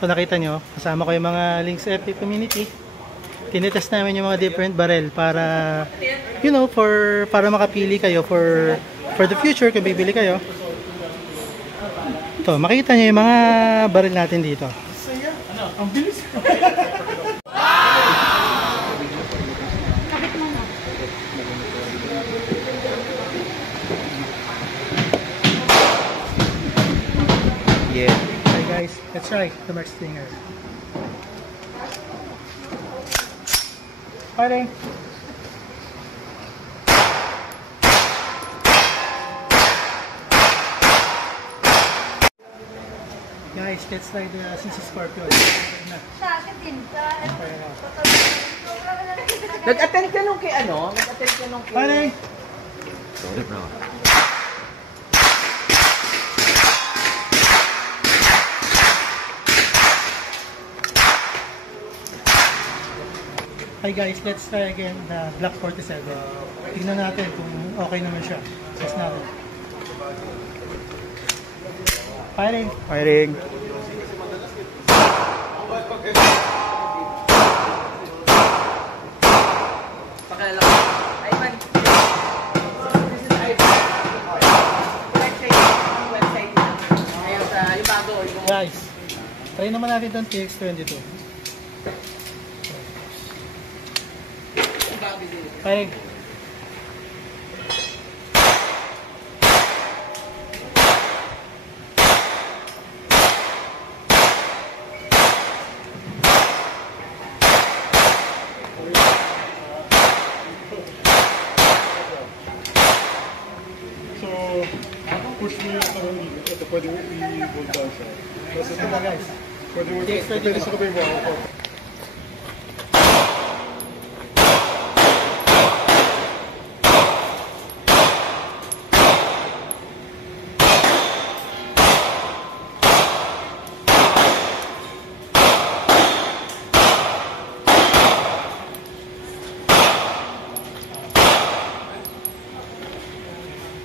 So nakita nyo, kasama ko yung mga Lynx FP community. Tinetest namin yung mga different barrel para, you know, para makapili kayo for the future kung bibili kayo. Ito, makita nyo yung mga barrel natin dito. Ang bilis. Yeah. Hi guys, let's try the Mark Stinger. Firing. Guys, let's try the CC Scorpio. Nag-attend ka nung kay ano? Nag-attend ka nung kay... Firing. Sorry bro. Hi guys, let's try again the Black 47. Tignan natin kung okay naman siya. Test natin. Firing. Firing. Pakilala ko. Ivan. This is Ivan. Website. Website. Ayun sa yung bago. Guys, try naman natin itong TX22. Firing. Push mo yung parang ito, pwede mo i-hold down siya. Kasi Ito na guys. pwede mo ito, sa kapay mo ako.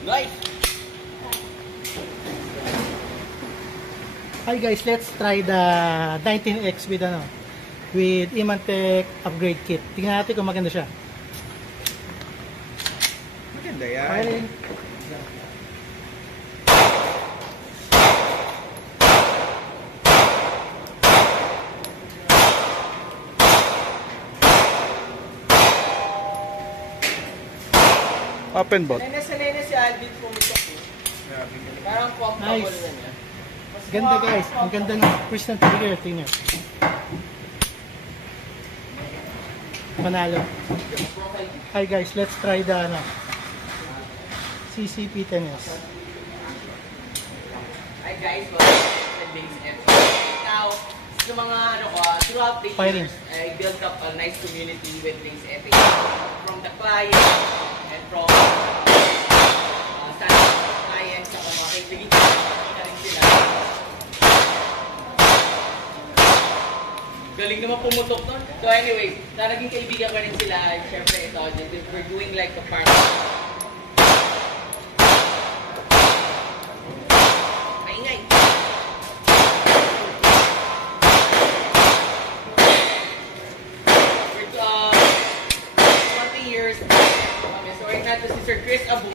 Nice. Hi guys, let's try the 19X with Imantec upgrade kit. Tingnan natin kung maganda siya. Maganda yan. Firing. Open bot. Sanay na si Alvin pumitok. Parang comfortable Nice. na niya. Ganda guys, ang ganda ng crystal trigger. Tingnan. Panalo. Hi guys, let's try the CCP10S. Hi guys, welcome to Lynx FP. Now, sa mga throughout the Firing. years, I built up a nice community with Lynx FP. From the client and from clients sa mga kaibigan na rin sila. Galing naman pumutok nun. So anyway, naging kaibigan ko rin sila. Siyempre ito, we're doing like a partner. Maingay. For 20 years, so right na to si Sir Chris Abu.